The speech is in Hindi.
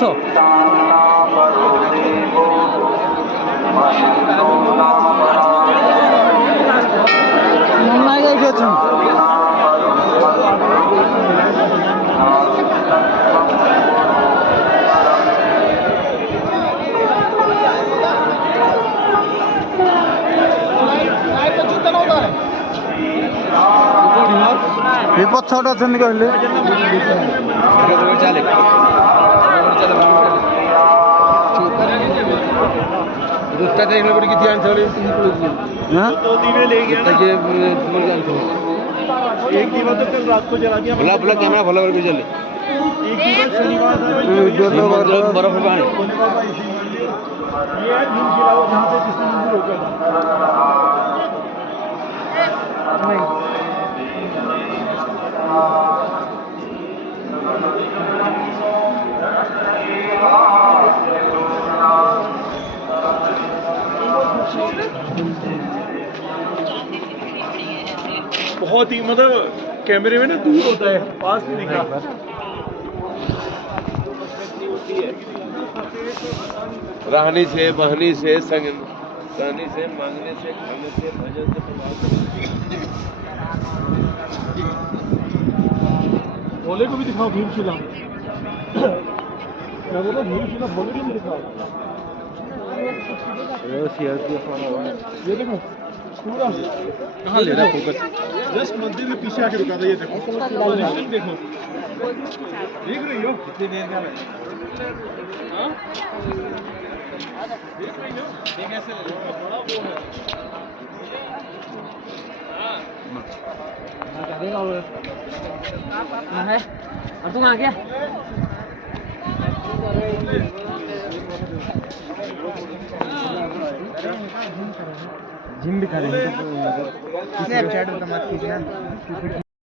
सो पछाड़ कहले दूसरा देखने पड़ी कितनी आंसर हां दो दीवे ले गया ना ये एक दीवा तो कल रात को जला दिया भला भला कैमरा भला करके चले एक दीवा शनिवार बर्फ में पानी ये है भीम शिला जहां से कृष्ण मंदिर हो गया था नहीं बहुत ही मतलब कैमरे में ना दूर होता है, पास नहीं दिखा। रहनी से बहनी से संग रहनी से मांगने से खाने से भजन से प्रभाव भोले को भी दिखाओ भीमशिला क्या बोला भीमशिला भोले को भी दिखाओ ये देखो पूरा कहाँ ले रहा फोकस जस्ट मंदिर के पीछे आके रुका था ये देखो देखो देख रही हो कितनी देर का है हाँ देख रही हो ये कैसे बड़ा वो है अब तू कहाँ गया जिम भी करेंगे स्नैपचैट मत कीजिए।